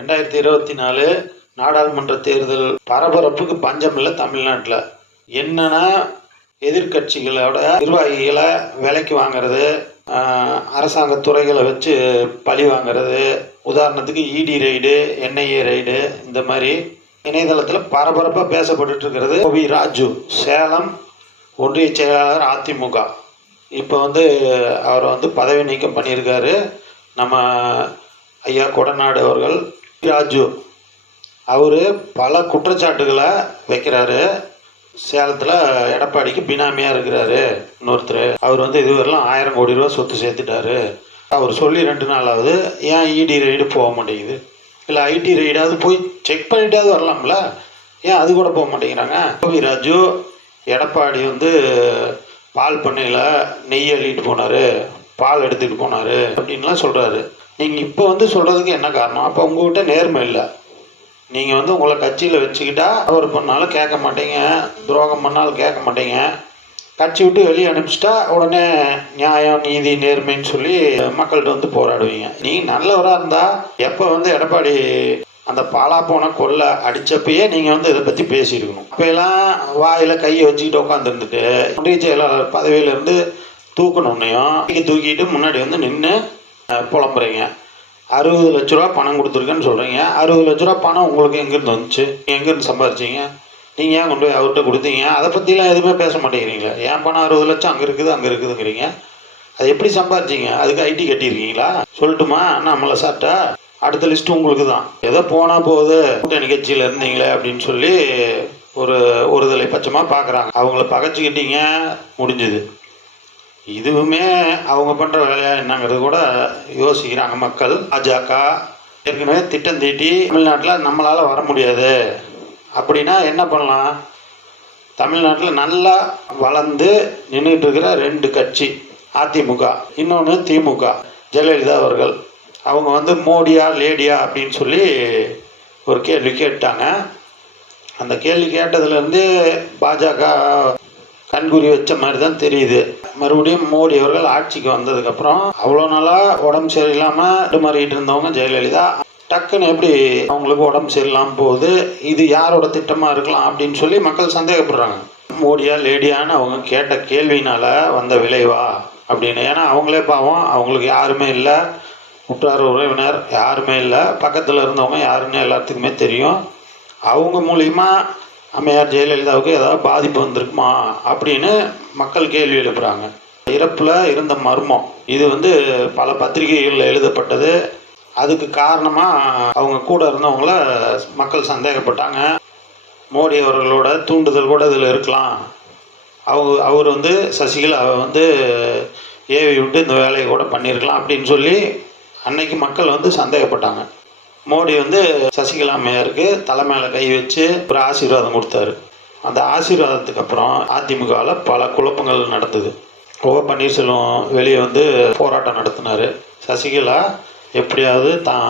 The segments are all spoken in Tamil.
2024 நாடாளுமன்ற தேர்தல் பரபரப்புக்கு பஞ்சம் இல்லை தமிழ்நாட்டில். என்னன்னா எதிர்கட்சிகளோட நிர்வாகிகளை விலைக்கு வாங்கிறது, அரசாங்க துறைகளை வச்சு பழி வாங்கிறது. உதாரணத்துக்கு இடி ரைடு, என்ஐஏ ரைடு, இந்த மாதிரி இணையதளத்தில் பரபரப்பாக பேசப்பட்டு இருக்கிறது. கோவி ராஜு, சேலம் ஒன்றிய செயலாளர் அதிமுக, இப்போ அவரை பதவி நீக்கம் பண்ணியிருக்காரு நம்ம ஐயா கொடநாடு அவர்கள். ராஜு அவர் பல குற்றச்சாட்டுகளை வைக்கிறாரு. சேலத்தில் எடப்பாடிக்கு பினாமியாக இருக்கிறாரு இன்னொருத்தர். அவர் இதுவரைலாம் 1000 கோடி ரூபா சொத்து சேர்த்துட்டாரு. அவர் சொல்லி 2 நாளாவது. ஏன் இடி ரைடு போக மாட்டேங்குது? இல்லை ஐடி ரைடாவது போய் செக் பண்ணிட்டாவது வரலாம்ல, ஏன் அது கூட போக மாட்டேங்கிறாங்க? கோவி ராஜு எடப்பாடி பால் பண்ணையில் நெய் அள்ளிட்டு போனார், பால் எடுத்துகிட்டு போனார் அப்படின்லாம் சொல்கிறாரு. நீங்கள் இப்போ சொல்கிறதுக்கு என்ன காரணம்? அப்போ உங்கள்கிட்ட நேர்மை இல்லை. நீங்கள் உங்களை கட்சியில் வச்சுக்கிட்டா அவர் பண்ணாலும் கேட்க மாட்டீங்க, துரோகம் பண்ணாலும் கேட்க மாட்டீங்க. கட்சி விட்டு வெளியே அனுப்பிச்சிட்டா உடனே நியாயம் நீதி நேர்மைன்னு சொல்லி மக்கள்கிட்ட போராடுவீங்க. நீங்கள் நல்லவராக இருந்தால் எப்போ எடப்பாடி அந்த பாலா போன கொள்ளை அடித்தப்பயே நீங்கள் இதை பற்றி பேசியிருக்கணும். அப்போலாம் வாயில் கையை வச்சுக்கிட்டு உட்காந்துருந்துட்டு ஒன்றிய செயலாளர் பதவியிலேருந்து தூக்கணுன்னையும் தூக்கிட்டு முன்னாடி நின்று புலம்புறீங்க. 60 லட்ச ரூபா பணம் கொடுத்துருக்கேன்னு சொல்கிறீங்க. 60 லட்ச ரூபா பணம் உங்களுக்கு எங்கேருந்து வந்துச்சு? எங்கேருந்து சம்பாரிச்சிங்க? நீங்கள் ஏன் கொண்டு போய் அவர்கிட்ட கொடுத்தீங்க? அதை பற்றிலாம் எதுவுமே பேச மாட்டேங்கிறீங்களா? ஏன் பணம் 60 லட்சம் அங்கே இருக்குதுங்கிறீங்க. அது எப்படி சம்பாரிச்சிங்க? அதுக்கு ஐடி கட்டியிருக்கீங்களா? சொல்லட்டுமா நம்மளை சாப்பிட்டா? அடுத்த லிஸ்ட்டு உங்களுக்கு தான். ஏதோ போனால் போகுது, கூட்டணி கட்சியில் இருந்தீங்களே அப்படின்னு சொல்லி ஒரு தலை பட்சமாக பார்க்குறாங்க. அவங்கள பகைச்சிக்கிட்டீங்க, முடிஞ்சுது. இதுவுமே அவங்க பண்ணுற வேலையாக என்னங்கிறது கூட யோசிக்கிறாங்க மக்கள். பாஜக ஏற்கனவே திட்டம் தீட்டி தமிழ்நாட்டில் நம்மளால் வர முடியாது அப்படின்னா என்ன பண்ணலாம்? தமிழ்நாட்டில் நல்லா வளர்ந்து நின்றுட்டு இருக்கிற 2 கட்சி, அதிமுக, இன்னொன்று திமுக. ஜெயலலிதா அவர்கள் அவங்க மோடியா லேடியா அப்படின்னு சொல்லி ஒரு கேள்வி கேட்டாங்க. அந்த கேள்வி கேட்டதுலேருந்து பாஜக கண்குறி வச்ச மாதிரி தான் தெரியுது. மறுபடியும் மோடி அவர்கள் ஆட்சிக்கு வந்ததுக்கப்புறம் அவ்வளோ நாளாக உடம்பு சரியில்லாமல் தடுமாறிட்டு இருந்தவங்க ஜெயலலிதா டக்குன்னு எப்படி அவங்களுக்கு உடம்பு சரியில்லாமல் போகுது, இது யாரோட திட்டமாக இருக்கலாம் அப்படின்னு சொல்லி மக்கள் சந்தேகப்படுறாங்க. மோடியா லேடியான்னு அவங்க கேட்ட கேள்வினால் வந்த விளைவா அப்படின்னு. ஏன்னா அவங்களே பாவம், அவங்களுக்கு யாருமே இல்லை, உற்றார் உறவினர் யாருமே இல்லை, பக்கத்தில் இருந்தவங்க யாருன்னு எல்லாத்துக்குமே தெரியும். அவங்க மூலிமா அம்மையார் ஜெயலலிதாவுக்கு ஏதாவது பாதிப்பு வந்திருக்குமா அப்படின்னு மக்கள் கேள்வி எழுப்புகிறாங்க. இறப்பில் இருந்த மர்மம் இது பல பத்திரிகைகளில் எழுதப்பட்டது. அதுக்கு காரணமாக அவங்க கூட இருந்தவங்கள மக்கள் சந்தேகப்பட்டாங்க. மோடி அவர்களோட தூண்டுதல் கூட இதில் இருக்கலாம். அவர் சசிகலா ஏவி விட்டு இந்த வேலையை கூட பண்ணியிருக்கலாம் அப்படின்னு சொல்லி அன்னைக்கு மக்கள் சந்தேகப்பட்டாங்க. மோடி சசிகலா அம்மையாருக்கு தலைமையில் கை வச்சு ஒரு ஆசீர்வாதம் கொடுத்தாரு. அந்த ஆசீர்வாதத்துக்கு அப்புறம் அதிமுகவில் பல குழப்பங்கள் நடந்தது. பன்னீர்செல்வம் வெளியே போராட்டம் நடத்தினார். சசிகலா எப்படியாவது தான்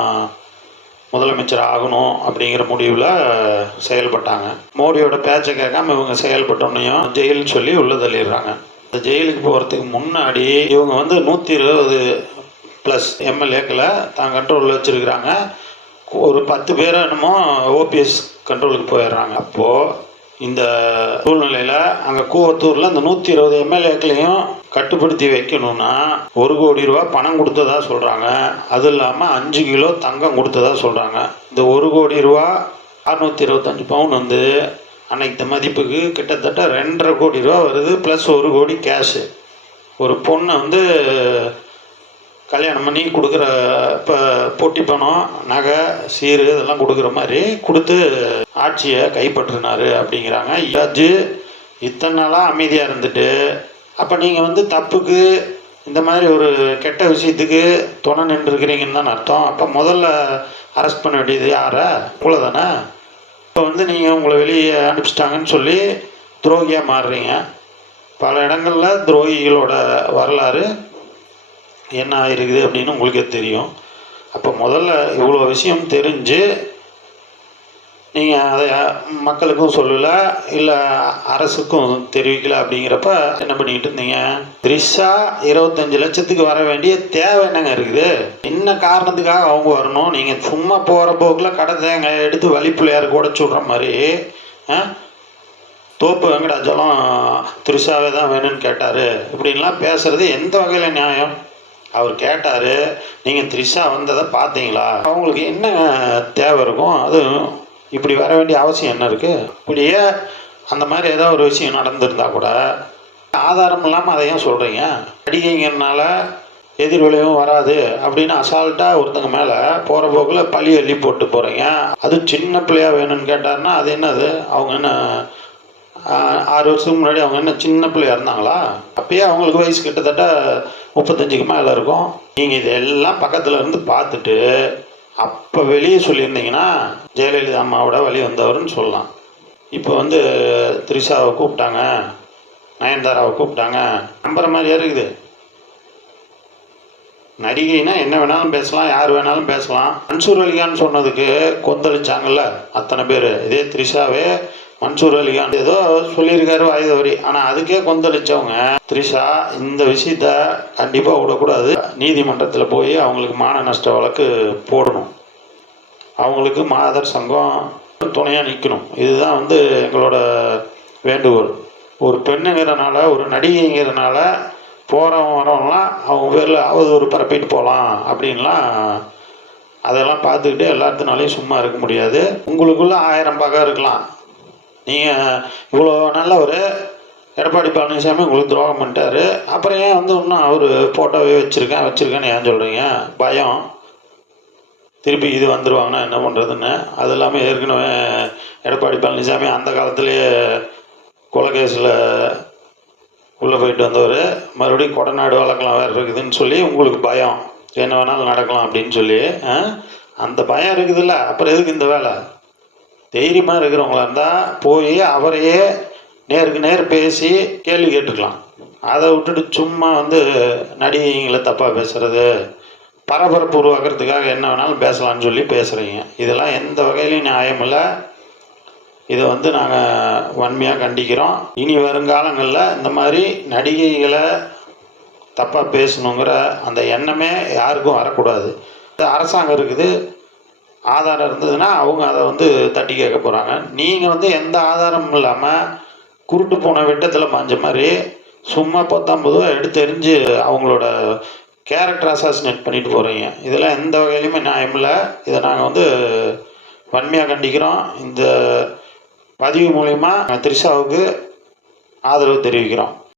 முதலமைச்சர் ஆகணும் அப்படிங்கிற முடிவில் செயல்பட்டாங்க. மோடியோட பேச்சை கேட்காம இவங்க செயல்பட்டோன்னையும் ஜெயில்னு சொல்லி உள்ளே தள்ளிடுறாங்க. இந்த ஜெயிலுக்கு போகிறதுக்கு முன்னாடி இவங்க 120+ எம்எல்ஏக்களை தான் கண்ட்ரோலில் வச்சுருக்கிறாங்க. ஒரு 10 பேர் என்னமோ ஓபிஎஸ் கண்ட்ரோலுக்கு போயிடுறாங்க. அப்போது இந்த சூழ்நிலையில் அங்கே கூவத்தூரில் இந்த 120 எம்எல்ஏக்களையும் கட்டுப்படுத்தி வைக்கணும்னா 1 கோடி ரூபா பணம் கொடுத்ததா சொல்கிறாங்க. அது இல்லாமல் 5 கிலோ தங்கம் கொடுத்ததா சொல்கிறாங்க. இந்த 1 கோடி ரூபா 625 பவுன் அன்னைக்கு மதிப்புக்கு கிட்டத்தட்ட 2.5 கோடி ரூபா வருது. ப்ளஸ் 1 கோடி கேஷு. ஒரு பொண்ணை கல்யாணம் பண்ணி கொடுக்குற இப்போ பொட்டி பணம், நகை, சீரு இதெல்லாம் கொடுக்குற மாதிரி கொடுத்து ஆட்சியை கைப்பற்றினார் அப்படிங்கிறாங்க. ஜட்ஜு இத்தனை நாளாக அமைதியாக இருந்துட்டு, அப்போ நீங்கள் தப்புக்கு இந்த மாதிரி ஒரு கெட்ட விஷயத்துக்கு துணை நின்றுருக்கிறீங்கன்னு தான் அர்த்தம். அப்போ முதல்ல அரெஸ்ட் பண்ண வேண்டியது யாரை? உங்களை தானே. இப்போ நீங்கள் உங்களை வெளியே அனுப்பிச்சிட்டாங்கன்னு சொல்லி துரோகியாக மாறுறீங்க. பல இடங்களில் துரோகிகளோட வரலாறு என்ன ஆகிருக்குது அப்படின்னு உங்களுக்கே தெரியும். அப்போ முதல்ல இவ்வளோ விஷயம் தெரிஞ்சு நீங்கள் அதை மக்களுக்கும் சொல்லலை, இல்லை அரசுக்கும் தெரிவிக்கல. அப்படிங்கிறப்ப என்ன பண்ணிக்கிட்டு இருந்தீங்க? த்ரிஷா 25 லட்சத்துக்கு வர வேண்டிய தேவை என்னங்க இருக்குது? என்ன காரணத்துக்காக அவங்க வரணும்? நீங்கள் சும்மா போகிற போக்கில் கடை தேங்காய் எடுத்து வழிப்பிள்ளையாருக்கு உடச்சி விட்ற மாதிரி தோப்பு வெங்கடாச்சலம் த்ரிஷாவே தான் வேணும்னு கேட்டார் இப்படின்லாம் பேசுகிறது எந்த வகையில் நியாயம்? அவர் கேட்டார், நீங்கள் த்ரிஷா வந்ததை பார்த்தீங்களா? அவங்களுக்கு என்ன தேவை இருக்கும்? அது இப்படி வர வேண்டிய அவசியம் என்ன இருக்குது? இப்படியே அந்த மாதிரி ஏதோ ஒரு விஷயம் நடந்திருந்தால் கூட ஆதாரம் இல்லாமல் அதை ஏன் சொல்கிறீங்க? நடிகைங்கிறனால எதிர்விளைவும் வராது அப்படின்னு அசால்ட்டாக ஒருத்தங்க மேலே போகிற போக்கில் பழி அள்ளி போட்டு போகிறீங்க. அது சின்ன பிள்ளையாக வேணும்னு கேட்டார்னா அது என்னது? அவங்க என்ன 6 வருஷத்துக்கு முன்னாடி அவங்க என்ன சின்ன பிள்ளையாக இருந்தாங்களா? அப்பயே அவங்களுக்கு வயசு கிட்டத்தட்ட 35க்கு மேலே இருக்கும். நீங்கள் இதெல்லாம் பக்கத்தில் இருந்து பார்த்துட்டு அப்போ வெளியே சொல்லியிருந்தீங்கன்னா ஜெயலலிதா அம்மாவோட வழி வந்தவர்னு சொல்லலாம். இப்போ த்ரிஷாவை கூப்பிட்டாங்க, நயன்தாராவை கூப்பிட்டாங்க, நம்புற மாதிரியே இருக்குது. நடிகைனா என்ன வேணாலும் பேசலாம், யார் வேணாலும் பேசலாம். மன்சூர் அலிகான் சொன்னதுக்கு கொந்தளிச்சாங்கல்ல அத்தனை பேர். இதே த்ரிஷாவே மன்சூர் அலிகான் ஏதோ சொல்லியிருக்காரு வாய்தவரி, ஆனால் அதுக்கே கொந்தளிச்சவங்க த்ரிஷா இந்த விஷயத்த கண்டிப்பாக விடக்கூடாது, நீதிமன்றத்தில் போய் அவங்களுக்கு மான நஷ்ட வழக்கு போடணும், அவங்களுக்கு மாதர் சங்கம் துணையாக நிற்கணும். இதுதான் எங்களோட வேண்டுகோள். ஒரு பெண்ணுங்கிறனால, ஒரு நடிகைங்கிறனால போகிறவங்க வரவங்களாம் அவங்க பேரில் அவதூறு பரப்பிட்டு போகலாம் அப்படின்லாம் அதெல்லாம் பார்த்துக்கிட்டு எல்லாத்தினாலையும் சும்மா இருக்க முடியாது. உங்களுக்குள்ளே 1000 பகம் இருக்கலாம். நீங்கள் இவ்வளோ நல்ல ஒரு எடப்பாடி பழனிசாமி உங்களுக்கு துரோகம் பண்ணிட்டாரு, அப்புறம் ஏன் இன்னும் அவர் ஃபோட்டோவே வச்சுருக்கேன்னு ஏன் சொல்கிறீங்க? பயம், திருப்பி இது வந்துடுவாங்கன்னா என்ன பண்ணுறதுன்னு. அது இல்லாமல் ஏற்கனவே எடப்பாடி பழனிசாமி அந்த காலத்துலேயே கொலைகேஸில் உள்ளே போயிட்டு வந்தவர், மறுபடியும் கொடநாடு வழக்கெல்லாம் வேறு இருக்குதுன்னு சொல்லி உங்களுக்கு பயம், என்ன வேணாலும் நடக்கலாம் அப்படின்னு சொல்லி அந்த பயம் இருக்குதுல்ல. அப்புறம் எதுக்கு இந்த வேலை? தைரியமாக இருக்கிறவங்களா இருந்தால் போய் அவரையே நேருக்கு நேர் பேசி கேள்வி கேட்டுக்கலாம். அதை விட்டுட்டு சும்மா நடிகைங்களை தப்பாக பேசுகிறது, பரபரப்பு உருவாக்குறதுக்காக என்ன வேணாலும் பேசலான்னு சொல்லி பேசுகிறீங்க. இதெல்லாம் எந்த வகையிலையும் நியாயம் இல்லை. இதை நாங்கள் வன்மையாக கண்டிக்கிறோம். இனி வருங்காலங்களில் இந்த மாதிரி நடிகைகளை தப்பாக பேசணுங்கிற அந்த எண்ணமே யாருக்கும் வரக்கூடாது. அரசாங்கம் இருக்குது, ஆதாரம் இருந்ததுன்னா அவங்க அதை தட்டி கேட்க போகிறாங்க. நீங்கள் எந்த ஆதாரமும் இல்லாமல் குருட்டு போன வெட்டத்தில் பாஞ்ச மாதிரி சும்மா 19 எடுத்து எறிஞ்சு அவங்களோட கேரக்டர் அசாசினேட் பண்ணிட்டு போகிறீங்க. இதெல்லாம் எந்த வகையிலுமே நியாயம் இல்லை. இதை நாங்கள் வன்மையாக கண்டிக்கிறோம். இந்த பதிவு மூலயமா த்ரிஷாவுக்கு ஆதரவு தெரிவிக்கிறோம்.